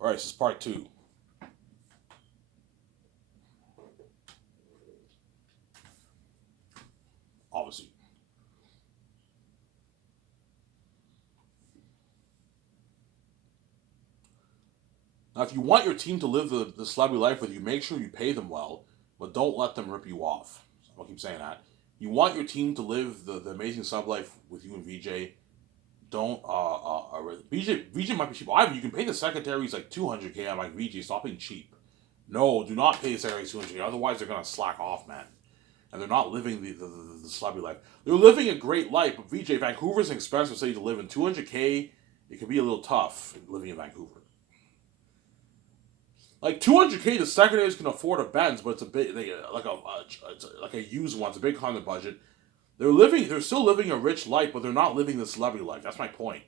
All right, this is part two. Obviously. Now, if you want your team to live the celebrity life with you, make sure you pay them well, but don't let them rip you off. I'll keep saying that. You want your team to live the amazing sub life with you and VJ. Don't VJ might be cheap. Either you can pay the secretaries like 200K. I'm like VJ, stop being cheap. No, do not pay the secretaries 200K. Otherwise, they're gonna slack off, man. And they're not living the celebrity life. They're living a great life, but VJ, Vancouver's an expensive city to live in. 200K, it can be a little tough living in Vancouver. Like 200K, the secretaries can afford a Benz, but it's a bit like a used one. It's a big kind of budget. They're still living a rich life, but they're not living the celebrity life. That's my point.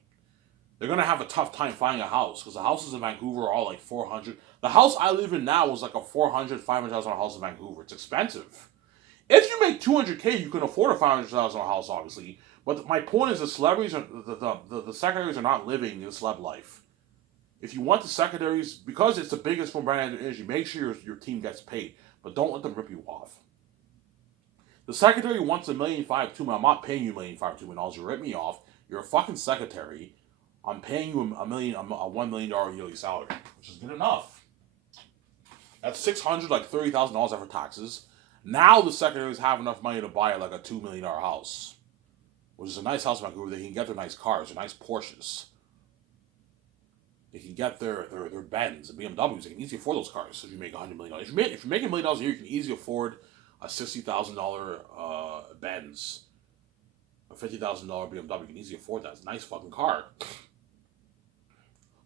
They're gonna have a tough time finding a house because the houses in Vancouver are all like 400. The house I live in now was like a 400, $500,000 house in Vancouver. It's expensive. If you make 200K, you can afford a $500,000 house, obviously. But my point is, the celebrities are the secretaries are not living the celeb life. If you want the secondaries, because it's the biggest form of brand energy, make sure your team gets paid, but don't let them rip you off. The secretary wants $1,500,000 2 million. I'm not paying you $1,500,000 2 million. You rip me off. You're a fucking secretary. I'm paying you a $1 million yearly salary, which is good enough. That's like $30,000 after taxes. Now the secretaries have enough money to buy like a $2 million house, which is a nice house in Vancouver. They can get their nice cars, their nice Porsches. They can get their Benz and BMWs. They can easily afford those cars if you make $100 million. If you make $1 million a year, you can easily afford a $60,000 Benz, a $50,000 BMW. You can easily afford that. It's a nice fucking car.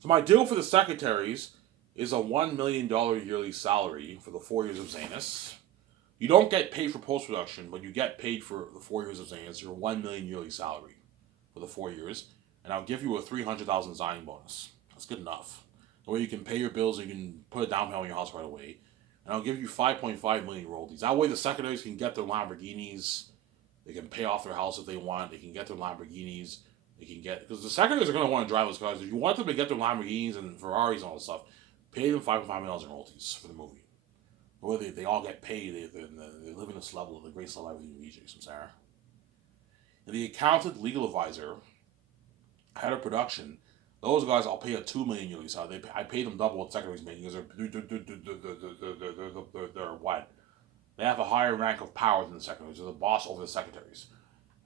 So my deal for the secretaries is a $1 million yearly salary for the 4 years of Zanus. You don't get paid for post production, but you get paid for the 4 years of Zanus. Your $1 million yearly salary for the 4 years, and I'll give you a $300,000 signing bonus. That's good enough. The way you can pay your bills, and you can put a down payment on your house right away. And I'll give you 5.5 million royalties. That way, the secretaries can get their Lamborghinis. They can pay off their house if they want. They can get their Lamborghinis. They can get, because the secretaries are going to want to drive those cars. If you want them to get their Lamborghinis and Ferraris and all this stuff, pay them $5.5 million in royalties for the movie. Or they all get paid. They live in this level of the great celebrity in VJ, Sarah. And the accountant, legal advisor, head of production, those guys I'll pay a $2 million yearly salary. I pay them double what secretaries make because they're what? They have a higher rank of power than the secretaries. They're the boss over the secretaries.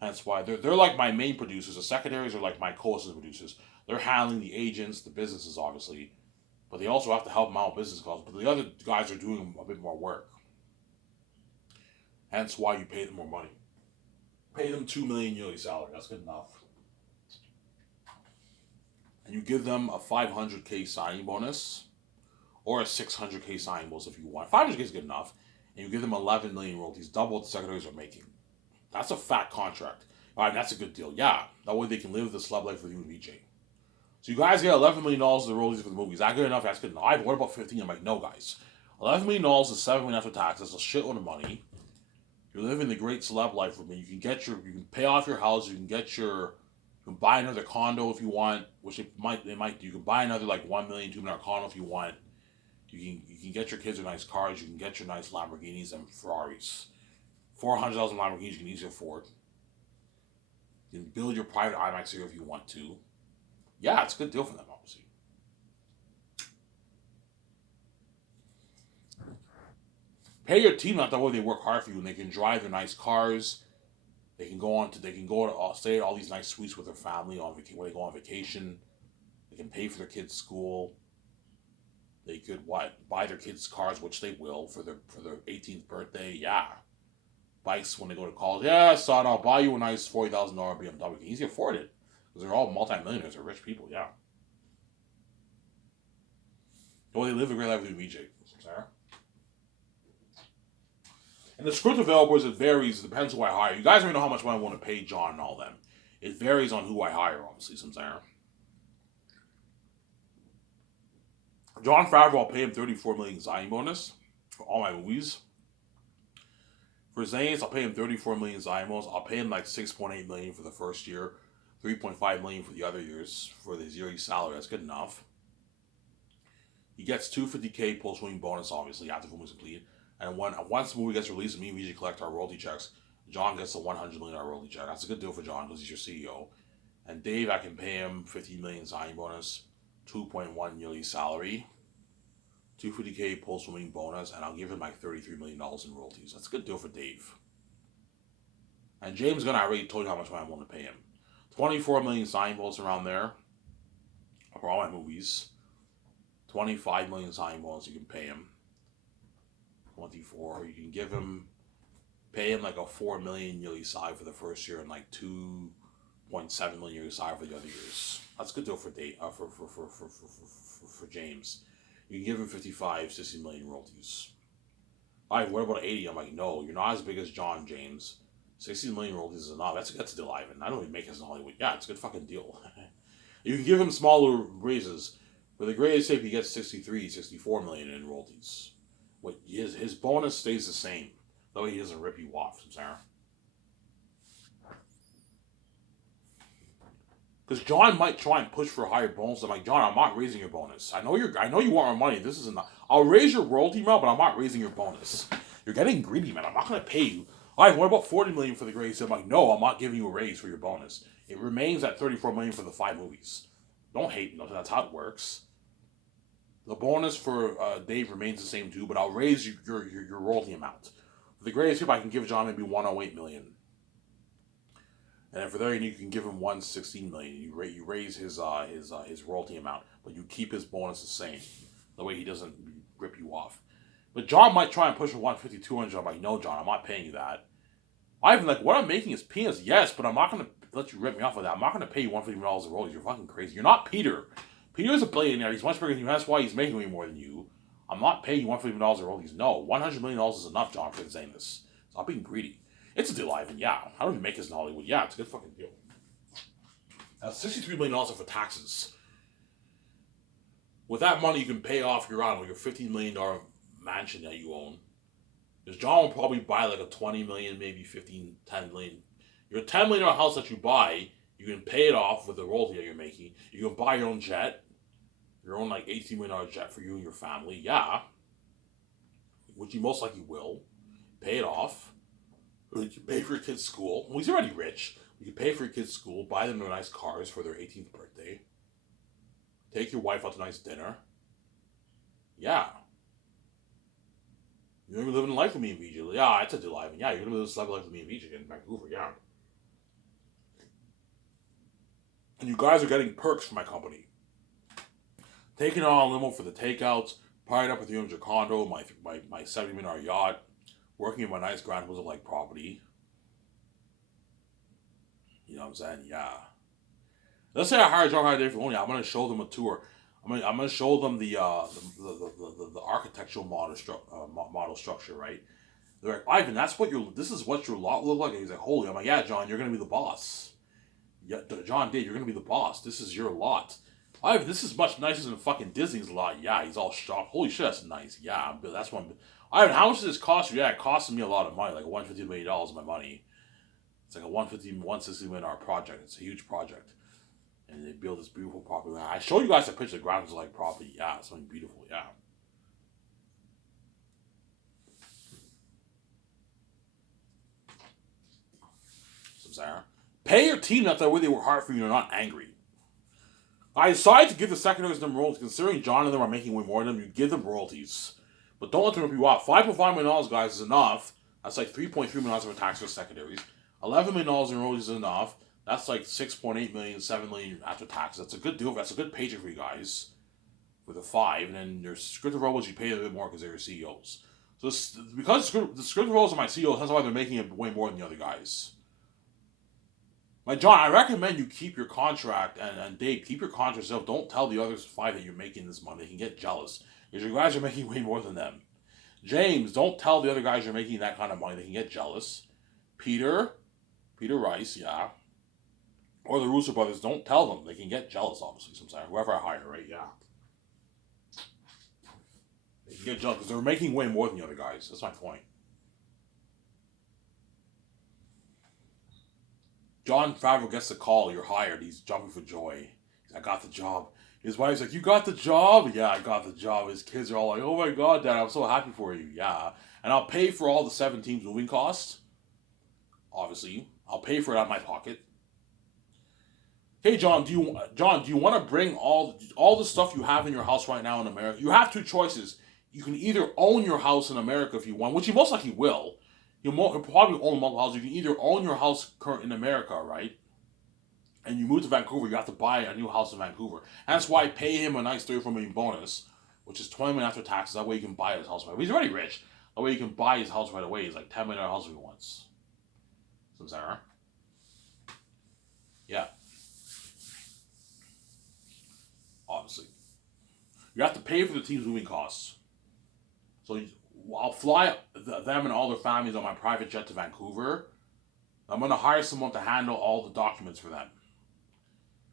That's why they're like my main producers. The secretaries are like my co-assistant producers. They're handling the agents, the businesses, obviously, but they also have to help them out with business calls. But the other guys are doing a bit more work. Hence why you pay them more money. Pay them $2 million yearly salary. That's good enough. And you give them a 500K signing bonus or a 600K signing bonus if you want. 500K is good enough. And you give them 11 million royalties, double what the secretaries are making. That's a fat contract. All right, that's a good deal. Yeah, that way they can live the celeb life with you and VJ. So you guys get $11 million of the royalties for the movie. Is that good enough? That's good enough. All right, what about 15? I'm like, no, guys. $11 million is $7 million after tax. That's a shitload of money. You're living the great celeb life with me. You can pay off your house. You can buy another condo if you want, which they might do. You can buy another like $1 million, $2 million condo if you want. You can get your kids their nice cars. You can get your nice Lamborghinis and Ferraris. 400,000 Lamborghinis you can easily afford. You can build your private IMAX here if you want to. Yeah, it's a good deal for them, obviously. Pay your team not that way they work hard for you and they can drive their nice cars. They can go to stay at all these nice suites with their family when they go on vacation. They can pay for their kids' school. They could buy their kids cars, which they will for their 18th birthday. Yeah, bikes when they go to college. Yeah, son, I'll buy you a nice $40,000 BMW. You can easily afford it because they're all multimillionaires. They're rich people. Yeah. Well, they live a great life with VJ. Sarah. And the script developers, it varies. It depends who I hire. You guys already know how much money I want to pay John and all them. It varies on who I hire, obviously, Sarah. John Favreau, I'll pay him $34 million signing bonus for all my movies. For Zanes, I'll pay him $34 million signing bonus. I'll pay him like $6.8 million for the first year, $3.5 million for the other years for his yearly salary. That's good enough. He gets 250K post-movie bonus, obviously, after the movie's completed. And once the movie gets released, me and VG collect our royalty checks. John gets a $100 million royalty check. That's a good deal for John because he's your CEO. And Dave, I can pay him $15 million signing bonus, 2.1 yearly salary, 250K post-movie bonus, and I'll give him like $33 million in royalties. That's a good deal for Dave. And James Gunn, I already told you how much money I'm willing to pay him. 24 million signing bonus around there for all my movies. 25 million signing bonus you can pay him. 24. You can pay him like a 4 million yearly salary for the first year and like 2.7 million yearly salary for the other years. That's a good deal for James. You can give him 55, 60 million royalties. Alright, what about 80? I'm like, no, you're not as big as John, James. 60 million royalties is enough. That's a deal, Ivan. I don't even make this in Hollywood. Yeah, it's a good fucking deal. You can give him smaller raises. For the greatest hit, he gets 63, 64 million in royalties. What his bonus stays the same. That way he doesn't rip you off, Sarah. Because John might try and push for a higher bonus. I'm like, John, I'm not raising your bonus. I know you want my money. This isn't. I'll raise your royalty amount, but I'm not raising your bonus. You're getting greedy, man. I'm not gonna pay you. All right, what about 40 million for the greatest hit? I'm like, no, I'm not giving you a raise for your bonus. It remains at 34 million for the 5 movies. Don't hate me. That's how it works. The bonus for Dave remains the same too, but I'll raise your royalty amount. For the greatest hit, I can give John maybe 108 million. And then for there, you can give him 116 million. You raise his royalty amount, but you keep his bonus the same. The way he doesn't rip you off. But John might try and push for 150, 200. I'm like, no, John, I'm not paying you that. Ivan, like, what I'm making is peanuts, yes, but I'm not going to let you rip me off with that. I'm not going to pay you $150 million in royalties. You're fucking crazy. You're not Peter. Peter's a billionaire. He's much bigger than you. That's why he's making way more than you. I'm not paying you $150 million in royalties. No, $100 million is enough, John, for saying this. Stop being greedy. It's a deal, Ivan, yeah. I don't even make this in Hollywood. Yeah, it's a good fucking deal. That's $63 million for taxes. With that money, you can pay off your $15 million mansion that you own. Because John will probably buy like a 20 million, maybe 15, 10 million. Your $10 million house that you buy, you can pay it off with the royalty that you're making. You can buy your own jet. Your own like $18 million jet for you and your family. Yeah. Which you most likely will. Pay it off. You can pay for your kid's school. Well, he's already rich. You can pay for your kid's school. Buy them nice cars for their 18th birthday. Take your wife out to a nice dinner. Yeah. You're going to be living life with me and VJ. Yeah, it's a deal, Ivan. Yeah, you're going to be living this life with me and VJ in Vancouver. Yeah. And you guys are getting perks from my company. Taking on a limo for the takeouts. Partying up with you in your condo. My $70 million yacht. Working in my nice Grand Wizard-like property. You know what I'm saying? Yeah. Let's say I hire John Hyde for only. I'm going to show them a tour. I'm going to show them the architectural model structure, right? They're like, Ivan, this is what your lot look like. And he's like, holy. I'm like, yeah, John, you're going to be the boss. Yeah, John, Dave, you're going to be the boss. This is your lot. Ivan, this is much nicer than fucking Disney's lot. Yeah, he's all shocked. Holy shit, that's nice. Yeah, that's one. Ivan, how much does this cost you? Yeah, it costs me a lot of money, like $150 million of my money. It's like a $160 million project. It's a huge project. And they build this beautiful property. I showed you guys a picture of the grounds like property. Yeah, it's something beautiful. Yeah. So, Sarah, pay your team that way they work hard for you and they're not angry. I decided to give the secondaries them royalties. Considering John and them are making way more than them, you give them royalties. But don't let them rip you off. $5.5 million, guys, is enough. That's like $3.3 million for tax for secondaries. $11 million in royalties is enough. That's like 6.8 million, 7 million after taxes. That's a good deal. That's a good paycheck for you guys. With a 5. And then your scripted roles, you pay a bit more because they're your CEOs. So because the scripted roles are my CEOs, that's why they're making it way more than the other guys. Like, John, I recommend you keep your contract, and Dave, keep your contract yourself. Don't tell the other 5 that you're making this money. They can get jealous. Because your guys are making way more than them. James, don't tell the other guys you're making that kind of money. They can get jealous. Peter Rice, yeah. Or the Russo brothers, don't tell them. They can get jealous, obviously, sometimes. Whoever I hire, right? Yeah. They can get jealous because they're making way more than the other guys. That's my point. John Favreau gets the call. You're hired. He's jumping for joy. I got the job. His wife's like, "You got the job?" "Yeah, I got the job." His kids are all like, "Oh my god, Dad, I'm so happy for you." "Yeah, and I'll pay for all the 7 teams moving costs. Obviously, I'll pay for it out of my pocket." "Hey, John, do you want to bring all the stuff you have in your house right now in America?" You have two choices. You can either own your house in America if you want, which you most likely will. He'll probably own multiple houses. You can either own your house current in America, right? And you move to Vancouver, you have to buy a new house in Vancouver. And that's why I pay him a nice 34 million bonus, which is 20 million after taxes. That way he can buy his house right away. He's already rich. That way he can buy his house right away. He's like $10 million house if he wants. Some Sarah. Yeah, obviously. You have to pay for the team's moving costs. So I'll fly them and all their families on my private jet to Vancouver. I'm gonna hire someone to handle all the documents for them.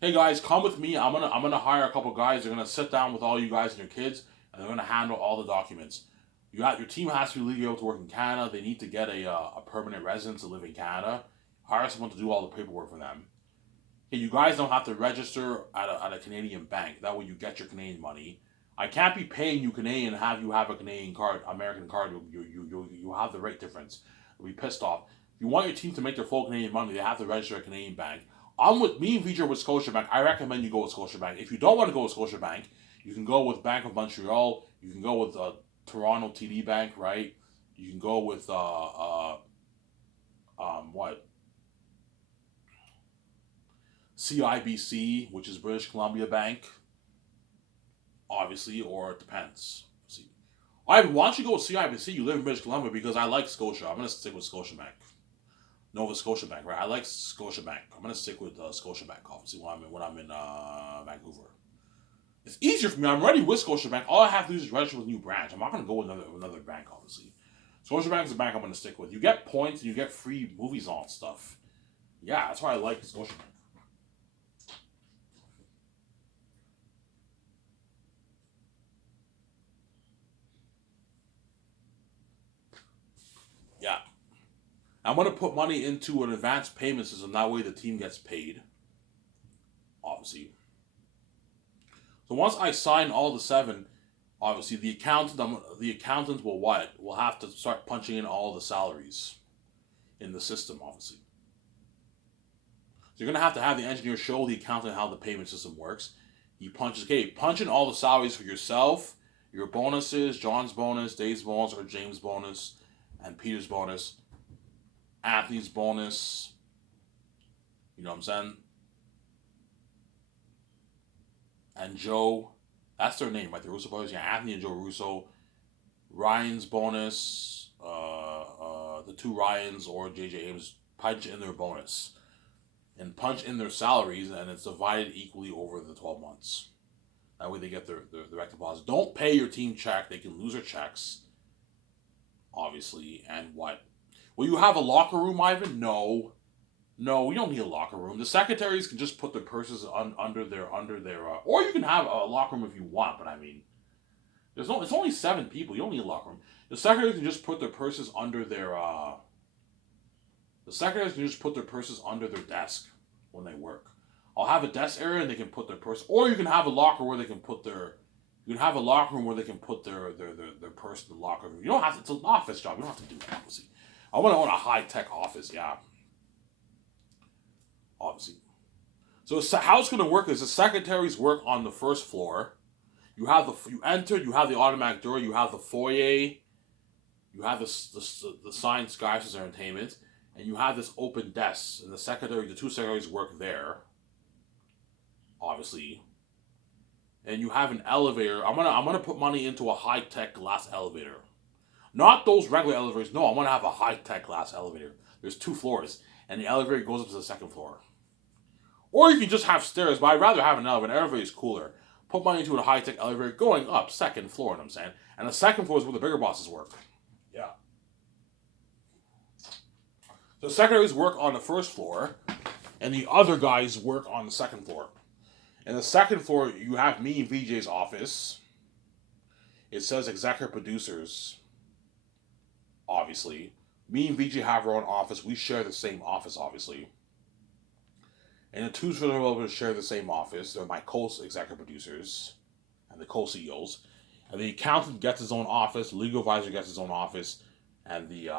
"Hey guys, come with me. I'm gonna hire a couple guys. They're gonna sit down with all you guys and your kids, and they're gonna handle all the documents. Your team has to be legally able to work in Canada. They need to get a permanent residence to live in Canada. Hire someone to do all the paperwork for them. Hey, you guys don't have to register at a Canadian bank. That way you get your Canadian money. I can't be paying you Canadian and have you have a Canadian card, American card. You have the rate difference. You'll be pissed off. If you want your team to make their full Canadian money, they have to register at a Canadian bank. Me and VJ are with Scotiabank. I recommend you go with Scotiabank. If you don't want to go with Scotiabank, you can go with Bank of Montreal. You can go with Toronto TD Bank, right? You can go with what? CIBC, which is British Columbia Bank, obviously, or it depends. See, why don't you go with CIBC? You live in British Columbia because I like Scotia. I'm gonna stick with Scotiabank. Nova Scotia Bank, right? I like Scotia Bank. I'm gonna stick with Scotia Bank, obviously, when I'm in Vancouver. It's easier for me. I'm already with Scotia Bank. All I have to do is register with a new branch. I'm not gonna go with another bank, obviously. Scotia Bank is the bank I'm gonna stick with. You get points and you get free movies on stuff. Yeah, that's why I like Scotia Bank. Yeah, I'm gonna put money into an advanced payment system. That way, the team gets paid. Obviously. So once I sign all the 7, obviously the accountant will what? Will have to start punching in all the salaries in the system, obviously. So you're gonna have to have the engineer show the accountant how the payment system works. He punches, okay, punch in all the salaries for yourself, your bonuses, John's bonus, Dave's bonus, or James' bonus, and Peter's bonus, Anthony's bonus. You know what I'm saying? And Joe, that's their name, right? The Russo brothers, yeah, Anthony and Joe Russo. Ryan's bonus, the 2 Ryans or JJ Ames punch in their bonus and punch in their salaries, and it's divided equally over the 12 months. That way they get their direct deposit. Don't pay your team check. They can lose their checks, obviously. And what? Will you have a locker room, Ivan? No. No, we don't need a locker room. The secretaries can just put their purses under their or you can have a locker room if you want. But I mean, it's only 7 people. You don't need a locker room. The secretaries can just put their purses under their desk when they work. I'll have a desk area and they can put their purse, or you can have a locker where they can put their. You can have a locker room where they can put their purse in the locker room. You don't have to. It's an office job. You don't have to do that. Obviously, I want to own a high-tech office. Yeah. Obviously. So how it's going to work is the secretaries work on the first floor. You enter. You have the automatic door. You have the foyer. You have the signed skIV's Entertainment, and you have this open desk. And the 2 secretaries work there. Obviously. And you have an elevator. I'm gonna put money into a high-tech glass elevator. Not those regular elevators. No, I'm gonna have a high-tech glass elevator. There's 2 floors, and the elevator goes up to the 2nd floor. Or you can just have stairs, but I'd rather have an elevator. An elevator is cooler. Put money into a high-tech elevator going up 2nd floor, you know what I'm saying? And the 2nd floor is where the bigger bosses work. Yeah. So secretaries work on the 1st floor, and the other guys work on the 2nd floor. And the 2nd floor, you have me and VJ's office. It says executive producers, obviously. Me and VJ have our own office. We share the same office, obviously. And the two developers share the same office. They're my co-executive producers and the co-CEOs. And the accountant gets his own office. The legal advisor gets his own office, and the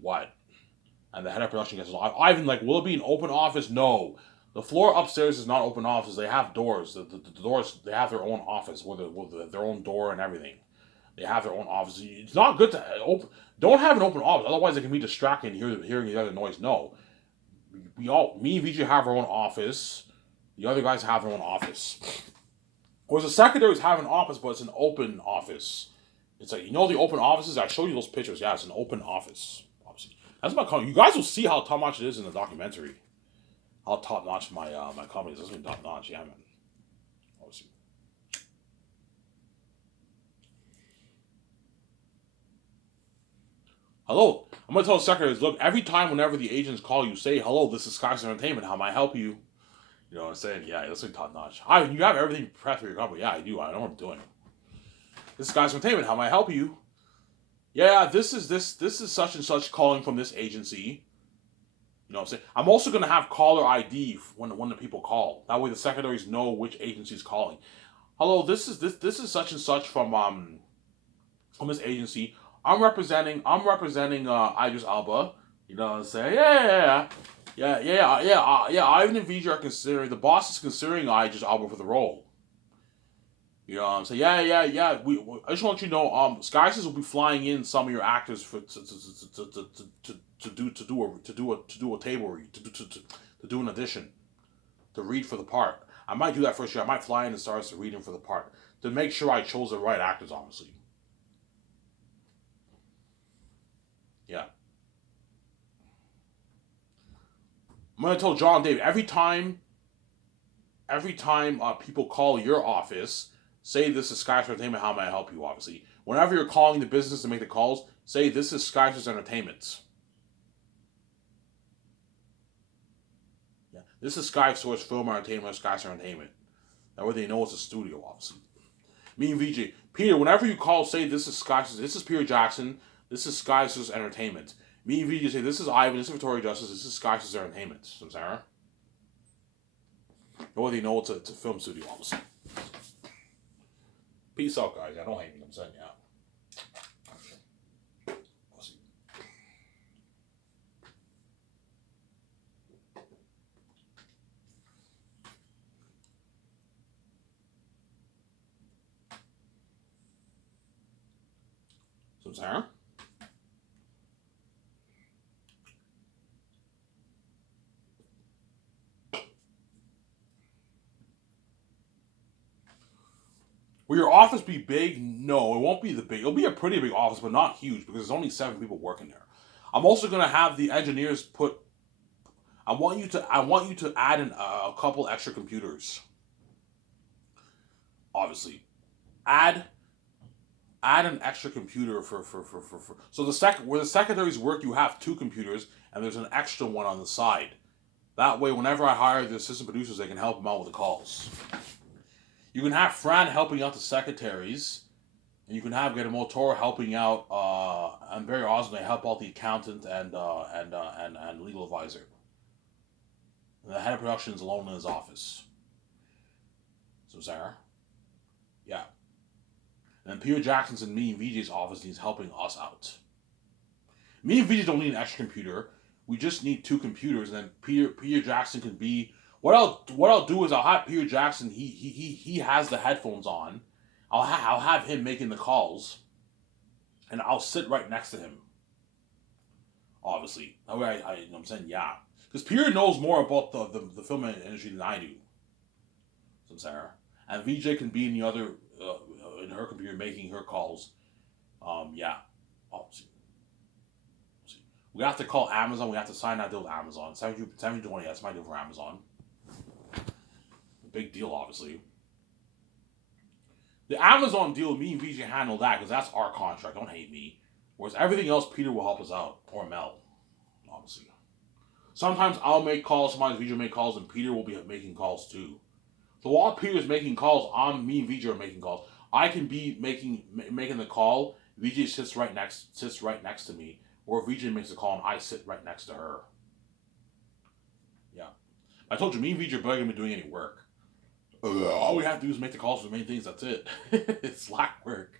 what? And the head of production gets his own. Ivan, like, will it be an open office? No. The floor upstairs is not open office. They have doors. The doors. They have their own office with their own door and everything. They have their own office. It's not good to open. Don't have an open office. Otherwise, it can be distracting hearing the other noise. No. Me and VJ have our own office. The other guys have their own office. Whereas the secretaries have an office, but it's an open office. It's like, the open offices? I showed you those pictures. Yeah, it's an open office. Obviously. That's my company. You guys will see how top notch it is in the documentary. How top notch my company is. That's been top notch. Yeah, man. Obviously. Hello. I'm going to tell the secretaries, look, every time whenever the agents call you, say, hello, this is skIV Entertainment. How may I help you? You know what I'm saying? Yeah, that's like top notch. You have everything prepped for your company. Yeah, I do. I know what I'm doing. This is skIV Entertainment. How may I help you? Yeah, this is such and such calling from this agency. You know what I'm saying? I'm also gonna have caller ID when the people call. That way the secretaries know which agency is calling. Hello, this is such and such from this agency. I'm representing Idris Alba. You know what I'm saying? Yeah. Ivan and VJ are considering, the boss is considering Idris Alba for the role. You know what I'm saying? Yeah. I just want you to know, skIV will be flying in some of your actors for to do a table read, to do an audition, to read for the part. I might do that first year. I might fly in and start reading for the part to make sure I chose the right actors, honestly. Yeah. I'm gonna tell John and Dave every time people call your office, say this is skIV Entertainment. How may I help you? Obviously, whenever you're calling the business to make the calls, say this is skIV Entertainment. Yeah, this is skIV Source Film Entertainment, skIV Entertainment. That way they know it's a studio, obviously. Me and VJ, Peter. Whenever you call, say this is skIV. This is Peter Jackson. This is skIV Source Entertainment. Me and VJ say this is Ivan. This is Victoria Justice. This is skIV Source Entertainment. So Sarah. That way they know it's a film studio, obviously. Peace out, guys. I don't hate me. I'm saying, yeah. So Sarah. Will your office be big? No, it won't be the big. It'll be a pretty big office, but not huge because there's only 7 people working there. I'm also gonna have the engineers put. I want you to add in a couple extra computers. Obviously, add an extra computer for. So where the secretaries work, you have 2 computers, and there's an extra one on the side. That way, whenever I hire the assistant producers, they can help them out with the calls. You can have Fran helping out the secretaries, and you can have Motor helping out, and very awesome. They help out the accountant and legal advisor. And the head of production is alone in his office. So Sarah, yeah. And then Peter Jackson's in me and VJ's office, and he's helping us out. Me and VJ don't need an extra computer. We just need 2 computers, and then Peter Jackson can be. What I'll do is I'll have Peter Jackson. He has the headphones on. I'll have him making the calls, and I'll sit right next to him. Obviously, that way you know what I'm saying, yeah, because Peter knows more about the film industry than I do. So Sarah and VJ can be in the other in her computer making her calls. Yeah, obviously. We have to call Amazon. We have to sign that deal with Amazon. 7020. That's my deal for Amazon. Big deal, obviously. The Amazon deal, me and VJ handle that because that's our contract. Don't hate me. Whereas everything else, Peter will help us out. Or Mel, obviously. Sometimes I'll make calls, sometimes VJ will make calls, and Peter will be making calls too. So while Peter's making calls, me and VJ are making calls. I can be making the call. VJ sits right next to me, or VJ makes a call and I sit right next to her. I told you, me and VJ barely gonna be doing any work. All we have to do is make the calls for the main things. That's it. It's slack work.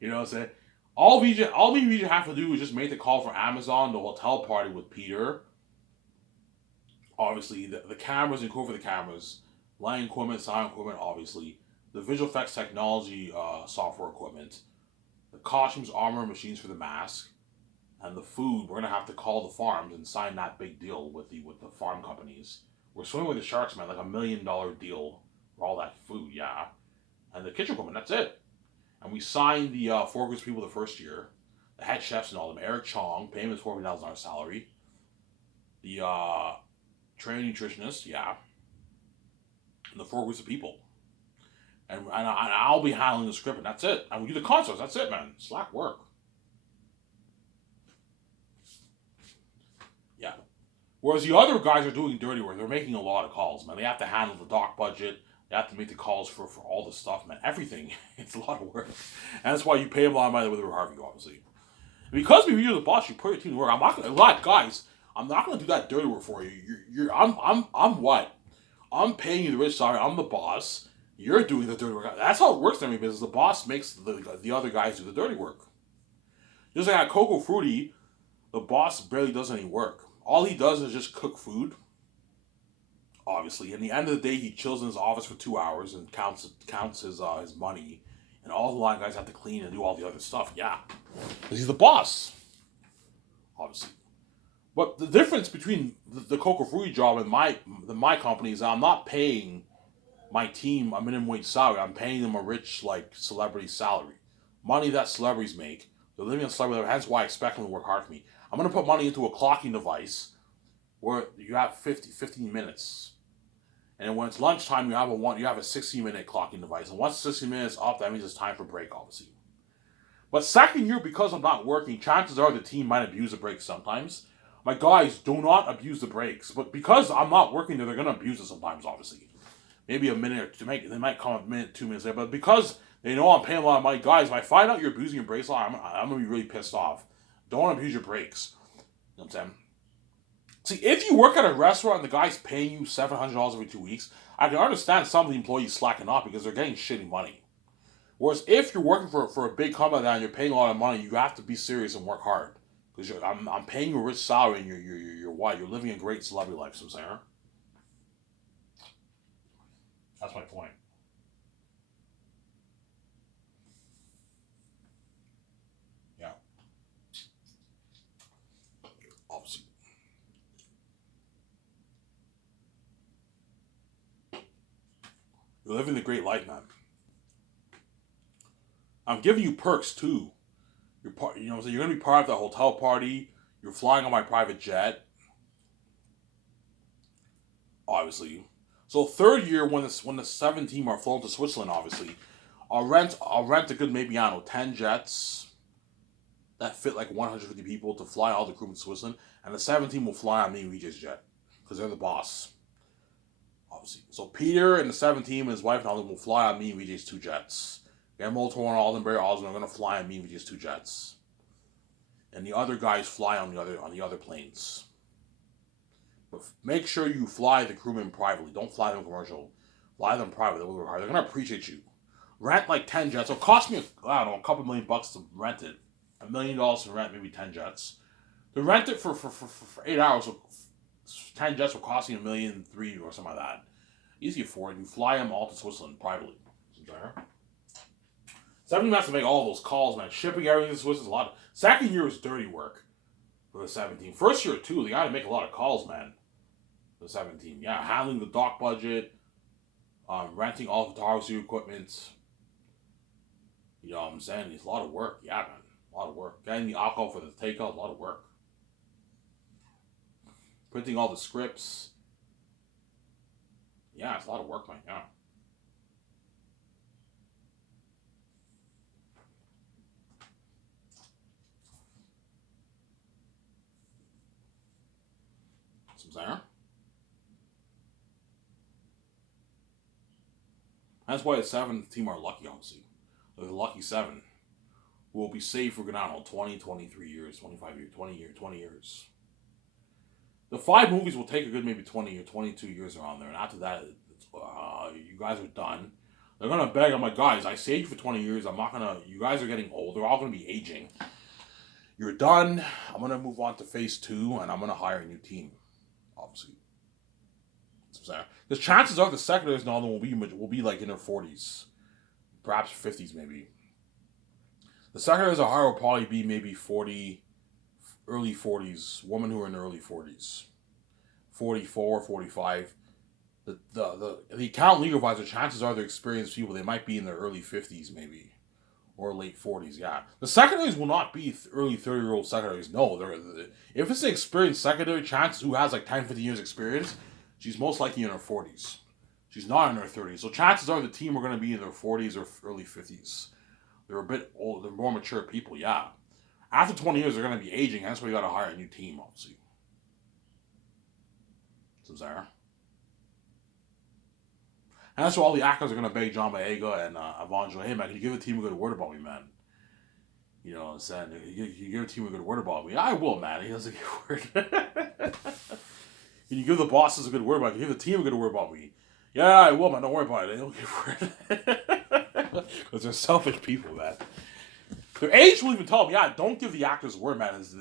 You know what I'm saying? All me and VJ have to do is just make the call for Amazon, the hotel party with Peter. Obviously, the cameras and for the cameras, lighting equipment, sound equipment, obviously, the visual effects technology software equipment, the costumes, armor, machines for the mask, and the food. We're gonna have to call the farms and sign that big deal with the farm companies. We're swimming with the sharks, man, like $1 million deal for all that food, yeah. And the kitchen equipment, that's it. And we signed the four groups of people the first year, the head chefs and all them. Eric Chong, pay him his $40,000 salary. The training nutritionist, yeah, and the four groups of people. And I'll be handling the script, and that's it. And we do the concerts, that's it, man. Slack work. Yeah. Whereas the other guys are doing dirty work. They're making a lot of calls, man. They have to handle the doc budget. They have to make the calls for all the stuff, man. Everything. It's a lot of work. And that's why you pay them a lot of money with Harvey, obviously. Because you're the boss, you put your team to work. I'm not gonna lie, guys. I'm not gonna do that dirty work for you. I'm what? I'm paying you the rich salary. I'm the boss. You're doing the dirty work. That's how it works in every business. The boss makes the other guys do the dirty work. Just like at Coco Fruity, the boss barely does any work. All he does is just cook food. Obviously, in the end of the day, he chills in his office for 2 hours and counts his money, and all the line guys have to clean and do all the other stuff. Yeah, because he's the boss. Obviously. But the difference between the Coco Fruity job and my company is that I'm not paying my team a minimum wage salary. I'm paying them a rich like celebrity salary, money that celebrities make. They're living on celebrity. Hence why I expect them to work hard for me. I'm gonna put money into a clocking device where you have 15 minutes, and when it's lunchtime, you have a 60-minute clocking device. And once 60 minutes up, that means it's time for break, obviously. But second year, because I'm not working, chances are the team might abuse the break sometimes. My guys do not abuse the breaks, but because I'm not working there, they're gonna abuse it sometimes. Obviously, maybe a minute or two. They might come a minute, 2 minutes later. But because they know I'm paying a lot of money, guys, if I find out you're abusing your breaks a lot, I'm gonna be really pissed off. Don't abuse your breaks. You know what I'm saying? See, if you work at a restaurant and the guy's paying you $700 every 2 weeks, I can understand some of the employees slacking off because they're getting shitty money. Whereas if you're working for a big company and you're paying a lot of money, you have to be serious and work hard. Because I'm paying you a rich salary and you're what? You're living a great celebrity life, so I'm saying. That's my point. Yeah. Obviously. You're living the great life, man. I'm giving you perks too. So you're gonna be part of the hotel party. You're flying on my private jet, obviously. So third year, when the 7 team are flown to Switzerland, obviously, I'll rent a good maybe I don't know 10 jets that fit like 150 people to fly all the crew in Switzerland, and the 7 team will fly on me and VJ's jet because they're the boss, obviously. So Peter and the 7 team and his wife and all them will fly on me and VJ's 2 jets. Guillermo Toro and Aldenberry Osmond are gonna fly on me and VJ's 2 jets, and the other guys fly on the other planes. But make sure you fly the crewmen privately. Don't fly them commercial. Fly them private. They'll work hard. They're gonna appreciate you. Rent like 10 jets. It'll cost me I don't know a couple $1 million to rent it. $1 million to rent maybe 10 jets. To rent it for 8 hours, so 10 jets will cost you $1.3 million or something like that. Easy to afford. You fly them all to Switzerland privately. Somebody has to make all those calls, man. Shipping everything to Switzerland is a lot. Second year is dirty work for the 7 team. First year too, they got to make a lot of calls, man. The 7 team, yeah, handling the dock budget, renting all the photography equipment. You know what I'm saying? It's a lot of work, yeah, man. A lot of work. Getting the alcohol for the takeout, a lot of work. Printing all the scripts. Yeah, it's a lot of work, man. Yeah. Some there. That's why the 7 team are lucky, obviously. They're the lucky 7 who will be safe for, I don't know, 20, 23 years, 25 years, 20 years, 20 years. The 5 movies will take a good maybe 20 or 22 years around there, and after that, you guys are done. They're gonna beg. I'm like, guys, I saved you for 20 years. I'm not gonna. You guys are getting old. They're all gonna be aging. You're done. I'm gonna move on to phase 2, and I'm gonna hire a new team. Obviously, so the chances are the secondaries and all them will be like in their 40s, perhaps 50s maybe. The secondaries I hire will probably be maybe 40, early 40s, women who are in their early 40s, 44, 45. The account legal advisor, chances are they're experienced people. They might be in their early 50s maybe, or late 40s. Yeah, the secondaries will not be early 30-year-old secondaries. No, if it's an experienced secondary, chances who has like 10, 15 years experience, she's most likely in her 40s. She's not in her 30s. So chances are the team are going to be in their 40s or early 50s. They're a bit old. They're more mature people. Yeah. After 20 years, they're going to be aging. That's why you got to hire a new team, obviously. So Zara. And that's why all the actors are going to beg John Boyega and Evangeline, hey, man, can you give the team a good word about me, man? You know what I'm saying? You give the team a good word about me. I will, man. He doesn't give a word. Can you give the bosses a good word about me? Can you give the team a good word about me? Yeah, I will, man. Don't worry about it. They don't give a word. Because they're selfish people, man. Their age will even tell them, yeah, don't give the actors a word, man. It's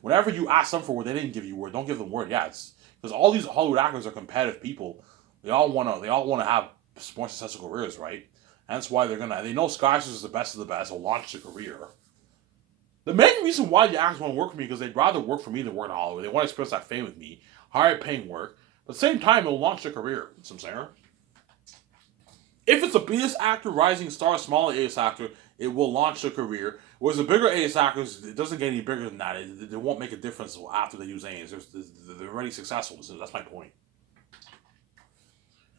whenever you ask them for a word, they didn't give you a word. Don't give them a word. Yeah, it's because all these Hollywood actors are competitive people. They all want to have more successful careers, right? And that's why they know skyscraper is the best of the best. They'll launch their career. The main reason why the actors want to work for me is because they'd rather work for me than work in Hollywood. They want to express that fame with me, higher paying work. But at the same time, they'll launch their career. You know what I'm saying? If it's a B-list actor, rising star, small A-list actor, it will launch their career. Whereas the bigger A-list actors, it doesn't get any bigger than that. It won't make a difference after they use A's. They're already successful. So that's my point.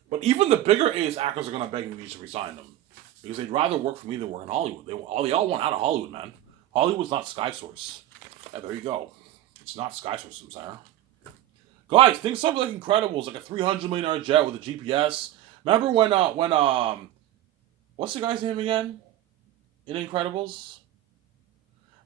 But even the bigger A-list actors are going to beg me to resign them. Because they'd rather work for me than work in Hollywood. They all want out of Hollywood, man. Hollywood's not Sky Source. Yeah, there you go. It's not Sky Source, I'm sorry. Guys, think something like Incredibles, like a $300 million jet with a GPS. Remember when what's the guy's name again? In Incredibles?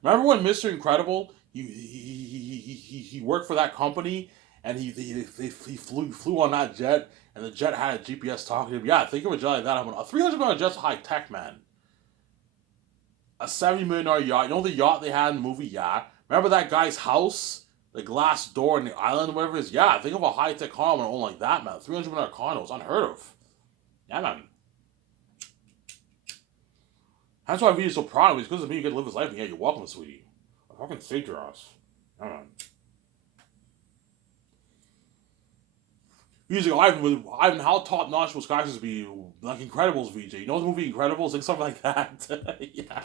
Remember when Mr. Incredible, he worked for that company and he flew on that jet and the jet had a GPS talking to him. Yeah, think of a jet like that. A $300 million jet's high tech, man. A $70 million yacht. You know the yacht they had in the movie? Yeah. Remember that guy's house? The glass door in the island or whatever it is? Yeah, think of a high-tech condo own like that, man. $300 million condo is unheard of. Yeah, man. That's why I'm so proud of him. It's because of me you get to live his life. And yeah, you're welcome, sweetie. I fucking saved your ass. Yeah, man. He's like, Ivan, how top-notch will Skyscraper be? Like Incredibles, VJ. You know the movie Incredibles? Like something like that. Yeah.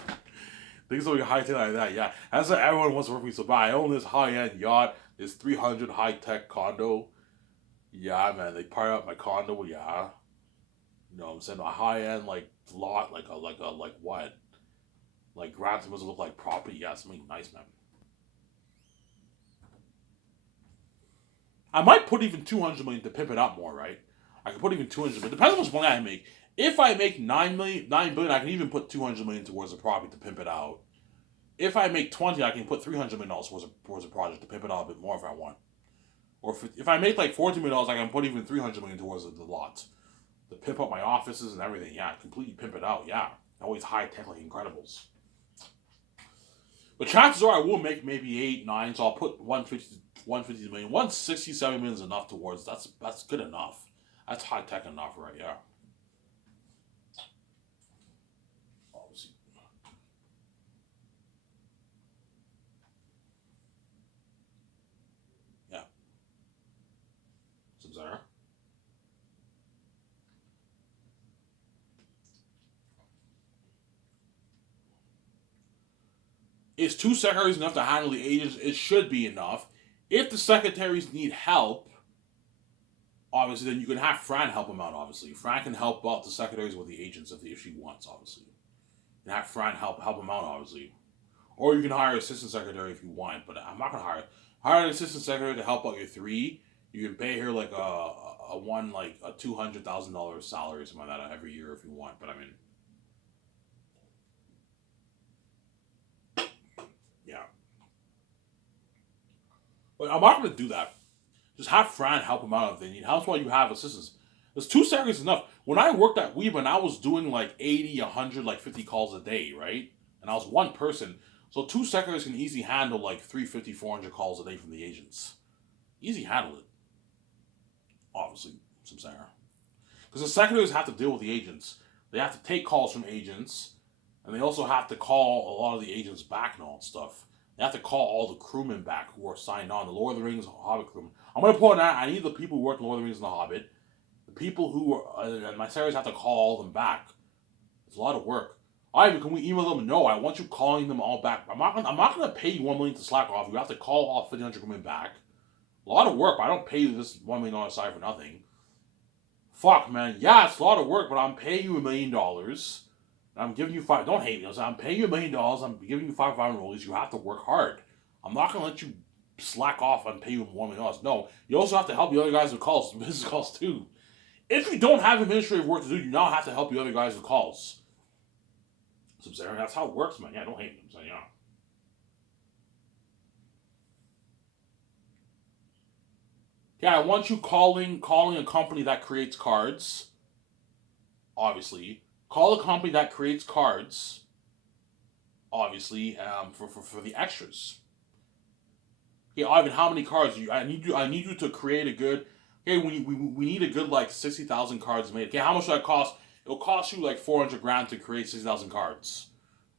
Think something high-tech like that, yeah. That's what everyone wants to work for me. So, I own this high-end yacht, this 300 high-tech condo. Yeah, man, they part out my condo, yeah. You know what I'm saying? A high-end, like, lot, like what? Like, Grantham doesn't look like property. Yeah, something nice, man. I might put even 200 million to pimp it up more, right? I could put even 200 million. Depends on how much money I make. If I make 9 billion, I can even put 200 million towards a property to pimp it out. If I make 20, I can put $300 million towards a project to pimp it out a bit more if I want. Or if I make like $14 million, I can put even $300 million towards the lot. To pimp up my offices and everything. Yeah, completely pimp it out. Yeah. Always high tech like Incredibles. But chances are I will make maybe 8, 9, so I'll put 150 million. 167 million is enough towards. That's good enough. That's high tech enough, right? Yeah. Obviously. Yeah. Zara. Is 2 secretaries enough to handle the agents? It should be enough. If the secretaries need help, obviously, then you can have Fran help them out, obviously. Fran can help out the secretaries with the agents if she wants, obviously. And have Fran help them out, obviously. Or you can hire an assistant secretary if you want, but I'm not going to hire an assistant secretary to help out your 3. You can pay her like a $200,000 salary or something like that every year if you want, but I mean, yeah. But I'm not going to do that. Just have Fran help them out if they need. That's why you have assistants. There's 2 seconds enough. When I worked at Weeb and I was doing like 80, 100, like 50 calls a day, right? And I was one person. So 2 seconds can easily handle like 350, 400 calls a day from the agents. Easy handle it. Obviously, some Sarah. Because the secretaries have to deal with the agents. They have to take calls from agents. And they also have to call a lot of the agents back and all that stuff. They have to call all the crewmen back who are signed on. The Lord of the Rings Hobbit crewmen. I'm going to point out, I need the people who work in Lord of the Rings and the Hobbit. The people who are, and my secretaries have to call all of them back. It's a lot of work. Ivan, can we email them? No, I want you calling them all back. I'm not gonna pay you $1 million to slack off. You have to call all 1,500 crewmen back. A lot of work, but I don't pay you this $1 million side for nothing. Fuck, man. Yeah, it's a lot of work, but I'm paying you $1 million. I'm giving you five. Don't hate me. I'm paying you $1 million. I'm giving you 5 rollies. You have to work hard. I'm not gonna let you slack off and pay you $1 million. No, you also have to help the other guys with calls, business calls too. If you don't have administrative work to do, you now have to help the other guys with calls. So that's how it works, man. Yeah, don't hate me. I'm saying, yeah. Yeah, I want you calling a company that creates cards. Obviously, call a company that creates cards. Obviously, for the extras. Yeah, Ivan, how many cards do you? I need you to create a good. Hey, we need a good like 60,000 cards made. Okay, how much does that cost? It'll cost you like 400 grand to create 60,000 cards,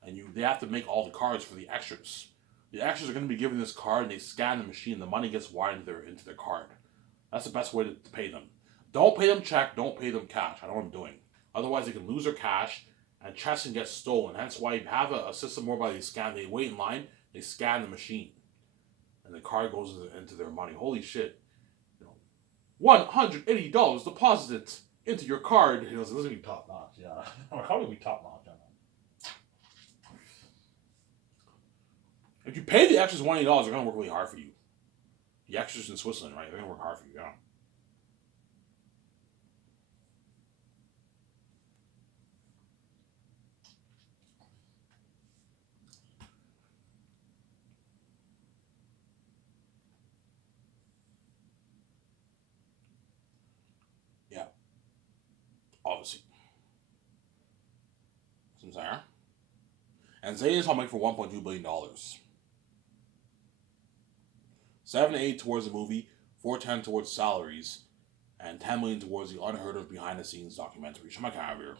and they have to make all the cards for the extras. The extras are going to be given this card, and they scan the machine. The money gets wired into their card. That's the best way to pay them. Don't pay them check. Don't pay them cash. I know what I'm doing. Otherwise, they can lose their cash, and checks can get stolen. Hence why you have a system whereby they scan. They wait in line. They scan the machine, and the card goes into their money. Holy shit! You know, $180 deposited into your card. You know, this is gonna be top notch. Yeah, how do we top notch? If you pay the extras $180, they're gonna work really hard for you. The extras in Switzerland, right? They're gonna work hard for you. Yeah. Yeah. Obviously. Some Sarah. And Zayas will make for $1.2 billion. 7 to 8 towards the movie, 410 towards salaries, and 10 million towards the unheard of behind the scenes documentary. Shut my cat over here.